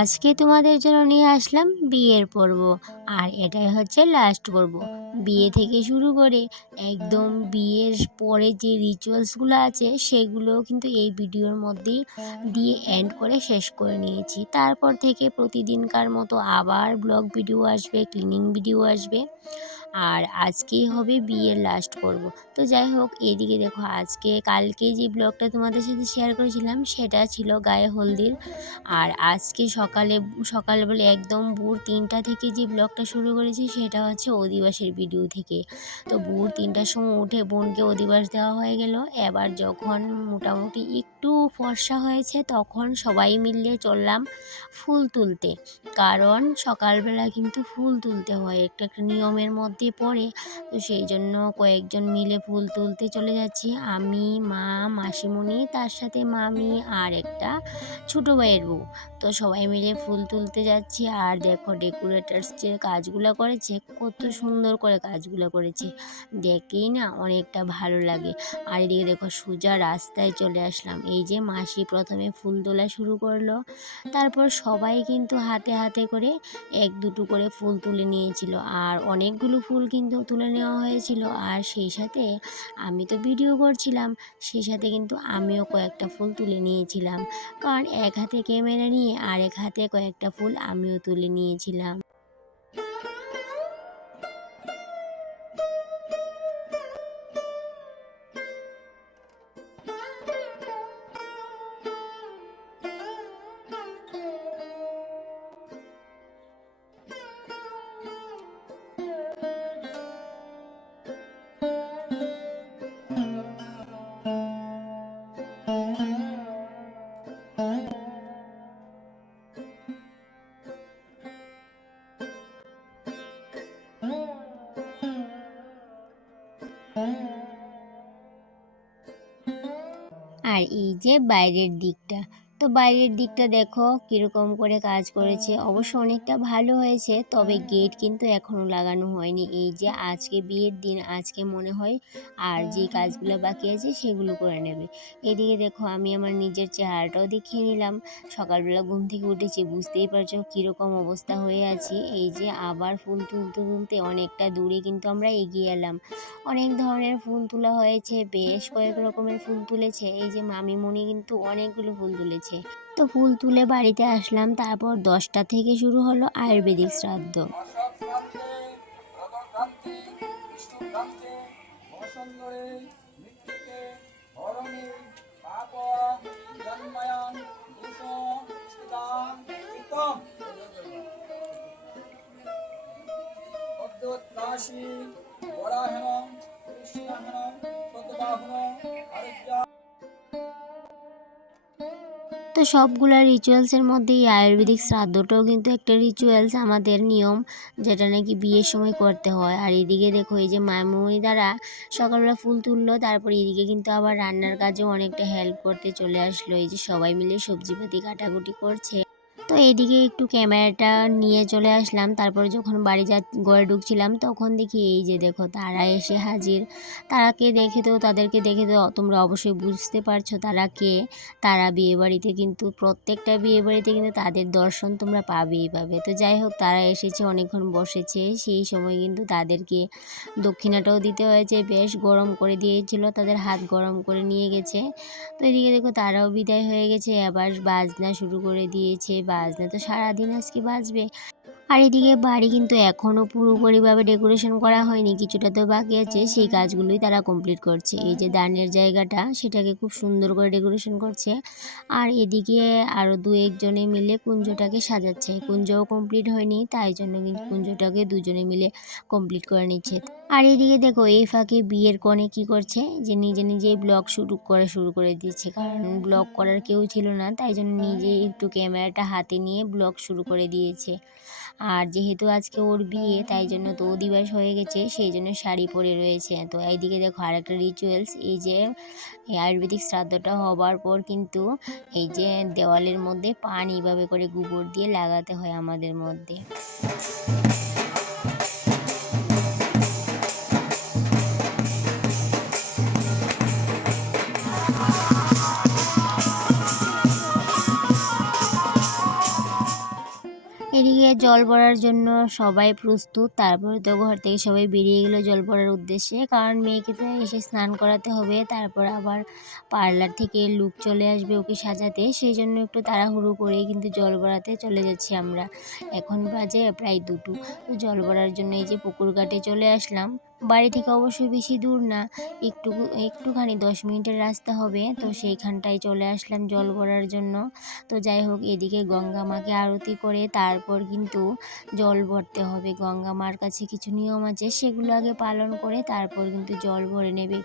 আজকে তোমাদের জন্য নিয়ে আসলাম বিয়ের পর্ব। আর এটাই হচ্ছে লাস্ট পর্ব। বিয়ে থেকে শুরু করে একদম বিয়ের পরে যে রিচুয়ালসগুলো আছে সেগুলো কিন্তু এই ভিডিওর মধ্যেই দিয়ে এন্ড করে শেষ করে নিয়েছি। তারপর থেকে প্রতিদিনকার মতো আবার ব্লগ ভিডিও আসবে, ক্লিনিং ভিডিও আসবে। আর আজকেই হবে বিয়ের লাস্ট পর্ব। তো যাই হোক, এদিকে দেখো, কালকে যে ব্লগটা তোমাদের সাথে শেয়ার করেছিলাম সেটা ছিল গায়ে হলদির। আর আজকে সকালবেলা একদম ভোর ৩টা থেকে যে ব্লগটা শুরু করেছি সেটা হচ্ছে অধিবাসের ভিডিও থেকে। তো ভোর ৩টার সময় উঠে বোনকে অধিবাস দেওয়া হয়ে গেল। এবার যখন মোটামুটি একটু ফর্সা হয়েছে তখন সবাই মিলে চললাম ফুল তুলতে। কারণ সকালবেলা কিন্তু ফুল তুলতে হয়, একটা নিয়মের মধ্যে পড়ে। তো সেই জন্য কয়েকজন মিলে ফুল তুলতে চলে যাচ্ছি। আমি, মা, মাসিমণি, তার সাথে মামি আর একটা ছোটো ভাইয়ের বউ। তো সবাই মিলে ফুল তুলতে যাচ্ছি। আর দেখো, ডেকোরেটার্স যে কাজগুলো করেছে, কত সুন্দর করে কাজগুলো করেছে, দেখেই না অনেকটা ভালো লাগে। আর এদিকে দেখো, সোজা রাস্তায় চলে আসলাম। এই যে মাসি প্রথমে ফুল তোলা শুরু করলো, তারপর সবাই কিন্তু হাতে হাতে করে এক দুটো করে ফুল তুলে নিয়েছিল। আর অনেকগুলো ফুল কিন্তু তুলে নেওয়া হয়েছিল। আর সেই সাথে আমি তো ভিডিও করছিলাম, সেই সাথে কিন্তু আমিও কয়েকটা ফুল তুলে নিয়েছিলাম। কারণ এক হাতে ক্যামেরা নিয়ে আর এক হাতে কয়েকটা ফুল আমিও তুলে নিয়েছিলাম। আর এই যে বাইরের দিকটা, তো বাইরের দিকটা দেখো কীরকম করে কাজ করেছে। অবশ্য অনেকটা ভালো হয়েছে, তবে গেট কিন্তু এখনও লাগানো হয়নি। এই যে আজকে বিয়ের দিন, আজকে মনে হয় আর যে কাজগুলো বাকি আছে সেগুলো করে নেবে। এদিকে দেখো, আমি আমার নিজের চেহারাটাও দেখিয়ে নিলাম। সকালবেলা ঘুম থেকে উঠেছি, বুঝতেই পারছো কীরকম অবস্থা হয়ে আছি। এই যে আবার ফুল তুলতে তুলতে অনেকটা দূরে কিন্তু আমরা এগিয়ে এলাম। অনেক ধরনের ফুল তোলা হয়েছে, বেশ কয়েক রকমের ফুল তুলেছে। এই যে মামিমণি কিন্তু অনেকগুলো ফুল তুলেছে। তো ফুল তুলে বাড়িতে আসলাম। তারপর 10টা থেকে শুরু হলো আয়ুর্বেদিক শ্রাদ্ধ। তো সবগুলা রিচুয়ালসের মধ্যে এই আয়ুর্বেদিক শ্রাদ্ধটাও কিন্তু একটা রিচুয়ালস, আমাদের নিয়ম, যেটা নাকি বিয়ের সময় করতে হয়। আর এদিকে দেখো, এই যে মামুনি দ্বারা সকালবেলা ফুল তুললো, তারপর এদিকে কিন্তু আবার রান্নার কাজেও অনেকটা হেল্প করতে চলে আসলো। এই যে সবাই মিলে সবজিপাতি কাটাকুটি করছে। তো এদিকে একটু ক্যামেরাটা নিয়ে চলে আসলাম। তারপরে যখন ঘরে ঢুকছিলাম তখন দেখি এই যে দেখো তারা এসে হাজির। তাদেরকে দেখে তো তোমরা অবশ্যই বুঝতে পারছো তারা কে। তারা বিয়েবাড়িতে কিন্তু, প্রত্যেকটা বিয়েবাড়িতে কিন্তু তাদের দর্শন তোমরা পাবে। তো যাই হোক, তারা এসেছে, অনেকক্ষণ বসেছে। সেই সময় কিন্তু তাদেরকে দক্ষিণাটাও দিতে হয়েছে। বেশ গরম করে দিয়েছিল, তাদের হাত গরম করে নিয়ে গেছে। তো এদিকে দেখো তারাও বিদায় হয়ে গেছে। আবার বাজনা শুরু করে দিয়েছে। বাজনা তো সারাদিন আজকে বাজবে। আর এদিকে বাড়ি কিন্তু এখনও পুরোপুরিভাবে ডেকোরেশন করা হয়নি, কিছুটা তো বাকি আছে। সেই কাজগুলোই তারা কমপ্লিট করছে। এই যে দানের জায়গাটা, সেটাকে খুব সুন্দর করে ডেকোরেশন করছে। আর এদিকে আরও দু একজনে মিলে কুঞ্জটাকে সাজাচ্ছে। কুঞ্জও কমপ্লিট হয়নি, তাই জন্য কিন্তু কুঞ্জটাকে দুজনে মিলে কমপ্লিট করে নিচ্ছে। আর এদিকে দেখো, এই ফাঁকে বিয়ের কনে কি করছে, যে নিজে নিজেই ব্লগ শুরু করে দিচ্ছে। কারণ ব্লগ করার কেউ ছিল না, তাই জন্য নিজে একটু ক্যামেরাটা হাতে নিয়ে ব্লগ শুরু করে দিয়েছে। আর যেহেতু আজকে ওর বিয়ে, তাই জন্য তো অধিবাস হয়ে গেছে, সেই জন্য শাড়ি পরে রয়েছে। তো এইদিকে দেখো আরেকটা রিচুয়ালস, এই যে এই আয়ুর্বেদিক শ্রাদ্ধটা হবার পর কিন্তু এই যে দেওয়ালের মধ্যে পান এইভাবে করে গোবর দিয়ে লাগাতে হয় আমাদের মধ্যে। এদিকে জল ভরার জন্য সবাই প্রস্তুত। তারপরে তো ঘর থেকে সবাই বেরিয়ে গেল জল ভরার উদ্দেশ্যে, কারণ মেয়েকে তো এসে স্নান করাতে হবে, তারপর আবার পার্লার থেকে লুক চলে আসবে ওকে সাজাতে, সেই জন্য একটু তাড়াহুড়ো করে কিন্তু জল ভরাতে চলে যাচ্ছি আমরা। এখন বাজে প্রায় 2টো। তো জল ভরার জন্য এই যে পুকুর ঘাটে চলে আসলাম। বাড়ি থেকে অবশ্যই বেশি দূর না, একটুখানি 10 মিনিটের রাস্তা হবে। তো সেইখানটায় চলে আসলাম জল ভরার জন্য। তো যাই হোক, এদিকে গঙ্গা মাকে আরতি করে তারপর কিন্তু জল ভরতে হবে। গঙ্গা মার কাছে কিছু নিয়ম আছে, সেগুলো আগে পালন করে তারপর কিন্তু জল ভরে নেবে।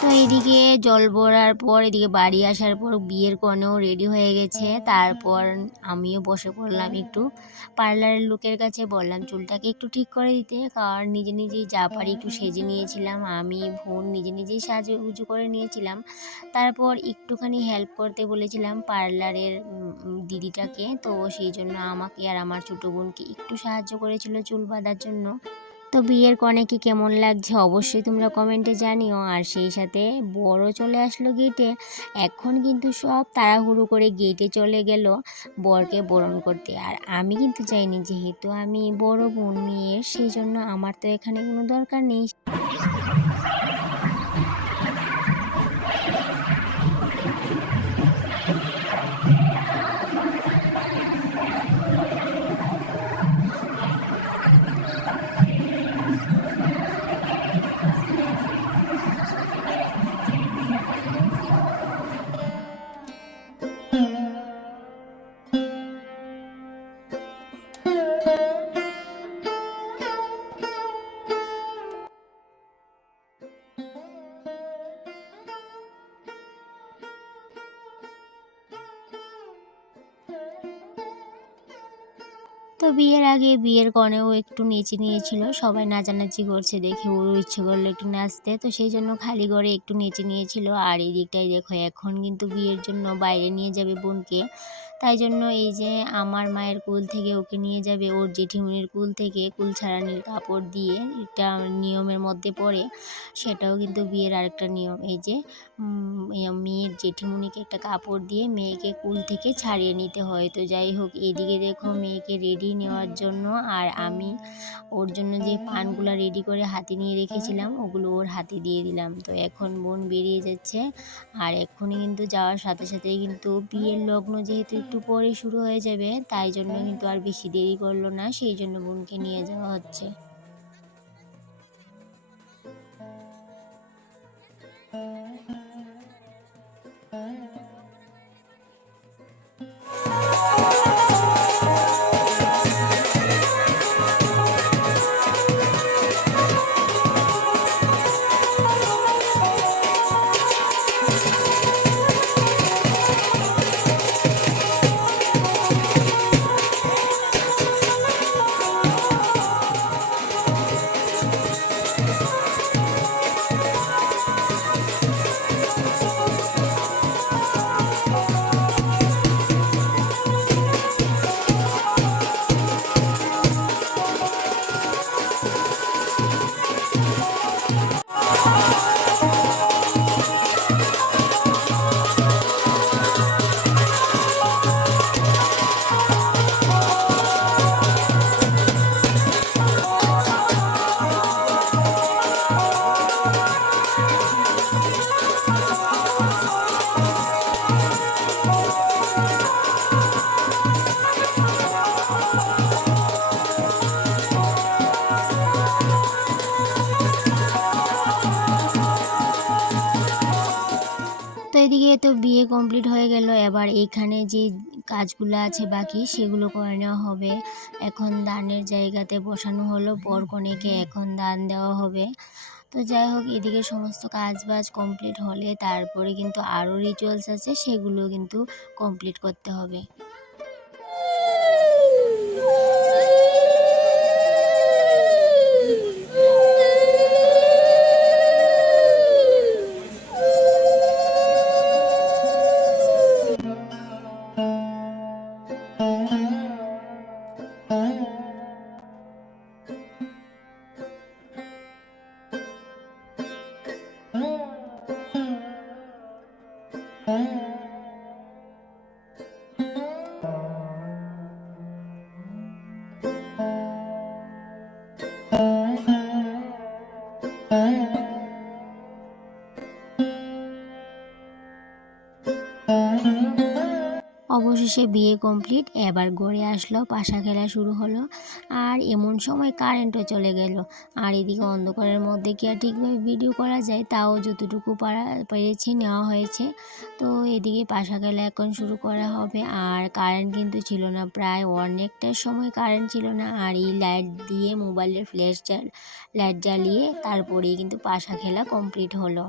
তো এদিকে জল ভরার পর এদিকে বাড়ি আসার পর বিয়ের কনেও রেডি হয়ে গেছে। তারপর আমিও বসে পড়লাম একটু পার্লারের লোকের কাছে, বললাম চুলটাকে একটু ঠিক করে দিতে, কারণ নিজে নিজেই যা পারি একটু সেজে নিয়েছিলাম। আমি বোন নিজে নিজেই সাজুগুজু করে নিয়েছিলাম। তারপর একটুখানি হেল্প করতে বলেছিলাম পার্লারের দিদিটাকে, তো সেই জন্য আমাকে আর আমার ছোটো বোনকে একটু সাহায্য করেছিল চুল বাঁধার জন্য। তো বিয়ের কনেকে কেমন লাগছে অবশ্যই তোমরা কমেন্টে জানিও। আর সেই সাথে বরও চলে আসলো গেটে। এখন কিন্তু সব তাড়াহুড়ো করে গেটে চলে গেল বরকে বরণ করতে। আর আমি কিন্তু চাইনি, যেহেতু আমি বড় বোন মেয়ের, সেই জন্য আমার তো এখানে কোনো দরকার নেই। তো বিয়ের আগে বিয়ের কনেও একটু নেচে নিয়েছিল, সবাই নাচানাচি করছে দেখে ওরও ইচ্ছে করলো একটু নাচতে, তো সেই জন্য খালি ঘরে একটু নেচে নিয়েছিল। আর এই দিকটাই দেখো, এখন কিন্তু বিয়ের জন্য বাইরে নিয়ে যাবে বোনকে, তাই জন্য এই যে আমার মায়ের কুল থেকে ওকে নিয়ে যাবে ওর জেঠিমুনির কুল থেকে কুল ছাড়ানির কাপড় দিয়ে, এটা নিয়মের মধ্যে পড়ে। সেটাও কিন্তু বিয়ের আরেকটা নিয়ম, এই যে মেয়ের জেঠিমুনিকে একটা কাপড় দিয়ে মেয়েকে কুল থেকে ছাড়িয়ে নিতে হয়। তো যাই হোক, এদিকে দেখো মেয়েকে রেডি নেওয়ার জন্য, আর আমি ওর জন্য যে পানগুলো রেডি করে হাতে নিয়ে রেখেছিলাম ওগুলো ওর হাতে দিয়ে দিলাম। তো এখন বোন বেরিয়ে যাচ্ছে, আর এক্ষুনি কিন্তু যাওয়ার সাথে সাথেই কিন্তু বিয়ের লগ্ন যেহেতু একটু পরে শুরু হয়ে যাবে, তাই জন্য কিন্তু আর বেশি দেরি করলো না, সেই জন্য বোনকে নিয়ে যাওয়া হচ্ছে। এদিকে তো বিয়ে কমপ্লিট হয়ে গেল। এবার এইখানে যে কাজগুলো আছে বাকি সেগুলো করে নেওয়া হবে। এখন দানের জায়গাতে বসানো হলো, বর কনেকে এখন দান দেওয়া হবে। তো যাই হোক, এদিকে সমস্ত কাজ বাজ কমপ্লিট হলে তারপরে কিন্তু আরও রিচুয়ালস আছে, সেগুলো কিন্তু কমপ্লিট করতে হবে। অবশেষে বিয়ে কমপ্লিট। এবার ঘরে আসলো, পাশা খেলা শুরু হলো। আর এমন সময় কারেন্টও চলে গেল। আর এদিকে অন্ধকারের মধ্যে কি আর ঠিকভাবে ভিডিও করা যায়, তাও যতটুকু পেরেছি নেওয়া হয়েছে। তো এদিকে পাশা খেলা এখন শুরু করা হবে। আর কারেন্ট কিন্তু ছিল না, প্রায় অনেকটা সময় কারেন্ট ছিল না। আর এই লাইট দিয়ে, মোবাইলের ফ্ল্যাশ লাইট জ্বালিয়ে তারপরেই কিন্তু পাশা খেলা কমপ্লিট হলো।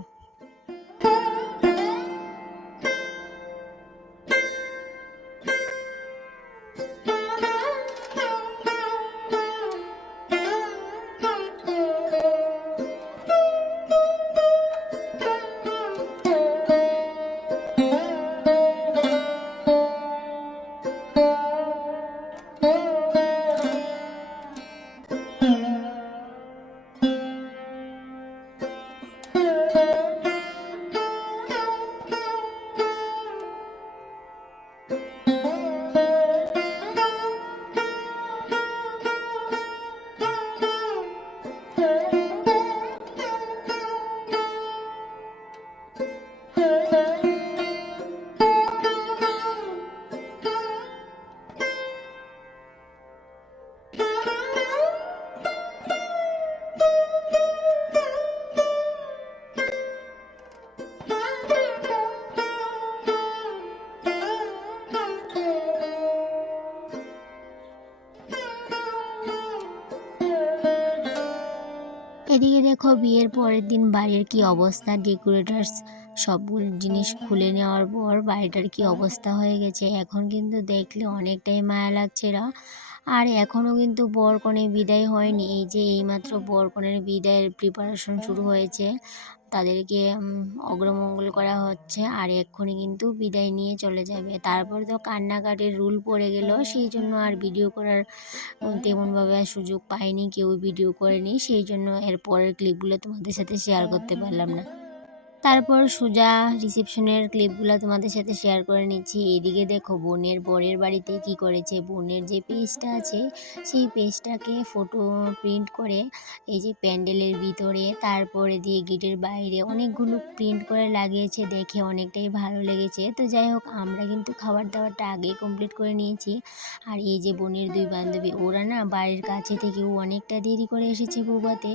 এদিকে দেখো, বিয়ের পরের দিন বাড়ির কি অবস্থা। ডেকোরেটার্স সবগুলো জিনিস খুলে নেওয়ার পর বাড়িটার কি অবস্থা হয়ে গেছে। এখন কিন্তু দেখলে অনেকটাই মায়া লাগছে এরা। আর এখনও কিন্তু বর কনে বিদায় হয়নি। এই যে এইমাত্র বর কনের বিদায়ের প্রিপারেশন শুরু হয়েছে, তাদেরকে অগ্রমঙ্গল করা হচ্ছে। আর এক্ষুনি কিন্তু বিদায় নিয়ে চলে যাবে। তারপর তো কান্নাকাটির রুল পড়ে গেল, সেই জন্য আর ভিডিও করার তেমনভাবে আর সুযোগ পাইনি, কেউ ভিডিও করেনি, সেই জন্য এর পরের ক্লিপগুলো তোমাদের সাথে শেয়ার করতে পারলাম না। তারপর সোজা রিসেপশনের ক্লিপগুলো তোমাদের সাথে শেয়ার করে নিচ্ছি। এদিকে দেখো, বরের বাড়িতে কি করেছে। বোনের যে পেজটা আছে, সেই পেজটাকে ফটো প্রিন্ট করে এই যে প্যান্ডেলের ভিতরে, তারপরে দিয়ে গেটের বাইরে অনেকগুলো প্রিন্ট করে লাগিয়েছে। দেখে অনেকটাই ভালো লেগেছে। তো যাই হোক, আমরা কিন্তু খাবার দাবারটা আগেই কমপ্লিট করে নিয়েছি। আর এই যে বোনের দুই বান্ধবী, ওরা না বাড়ির কাছে থেকেও অনেকটা দেরি করে এসেছে বৌভাতে।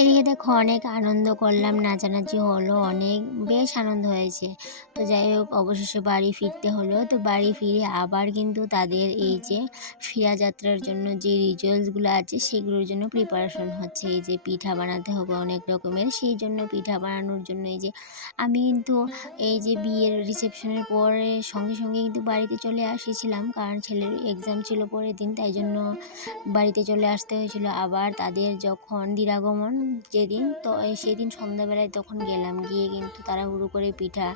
এদিকে দেখো, অনেক আনন্দ করলাম, নাচানাচি হলো, অনেক বেশ আনন্দ হয়েছে। তো যাই হোক, অবশেষে বাড়ি ফিরতে হলো। তো বাড়ি ফিরে আবার কিন্তু তাদের এই যে ফিরা যাত্রার জন্য যে রিচুয়ালসগুলো আছে, সেগুলোর জন্য প্রিপারেশন হচ্ছে। এই যে পিঠা বানাতে হবে অনেক রকমের, সেই জন্য পিঠা বানানোর জন্য এই যে আমি কিন্তু এই যে বিয়ের রিসেপশনের পরে সঙ্গে সঙ্গে কিন্তু বাড়িতে চলে এসেছিলাম, কারণ ছেলের এক্সাম ছিল পরের দিন, তাই জন্য বাড়িতে চলে আসতে হয়েছিল। আবার তাদের যখন দিরাগমন যেদিন, তো সেদিন সন্ধ্যাবেলায় তখন গেলাম, গিয়ে কিন্তু তাড়াহুড়ো করে পিঠা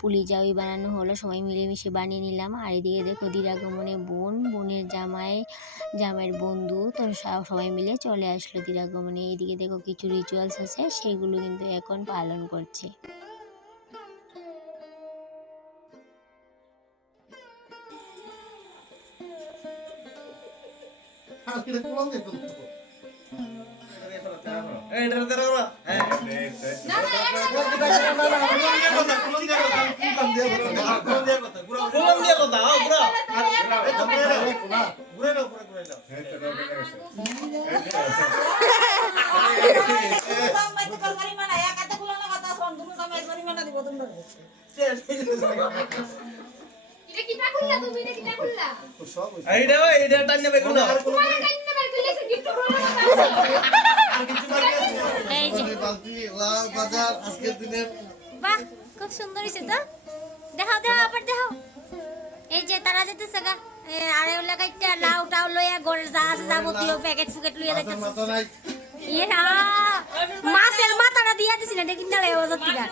পুলি জাউই বানানো হলো, সবাই মিলেমিশে বানিয়ে নিলাম। আর এদিকে দেখো, দিরাগমনে বোনের জামাইয়ের বন্ধু, তো সবাই মিলে চলে আসলো দিরাগমনে। এদিকে দেখো, কিছু রিচুয়ালস আছে, সেগুলো কিন্তু এখন পালন করছে। বাহ, খুব সুন্দর হয়েছে তো। দেখাও দেখাও আবার দেখাও। এই যে তারা যেতেছে গা, আরে ওলা কাইটা লাউ টাউ লইয়া ঘরের যা আছে যাবতীয় প্যাকেট ফুকেট লইয়া যাইতেছে। ইয়ে না, মাছের মাথাটা দিয়া দিছি না, দেখিন না ওজার থেকে।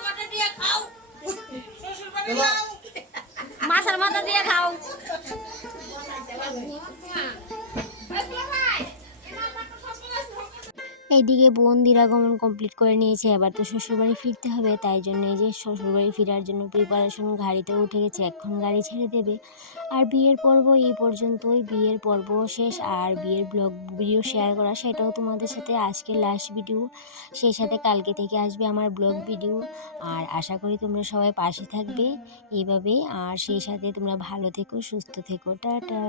মাছের মাথা দিয়ে খাও। এইদিকে বোন দিরাগমন কমপ্লিট করে নিয়েছে, এবার তো শ্বশুরবাড়ি ফিরতে হবে, তাই জন্য এই যে শ্বশুরবাড়ি ফেরার জন্য প্রিপারেশন, গাড়িতে উঠে গেছে, এখন গাড়ি ছেড়ে দেবে। আর বিয়ের পর্ব এই পর্যন্তই, বিয়ের পর্ব শেষ। আর বিয়ের ব্লগ ভিডিও শেয়ার করা সেটাও তোমাদের সাথে আজকে লাস্ট ভিডিও, সেই সাথে কালকে থেকে আসবে আমার ব্লগ ভিডিও। আর আশা করি তোমরা সবাই পাশে থাকবে এইভাবেই, আর সেই সাথে তোমরা ভালো থেকো, সুস্থ থেকো, টাটা।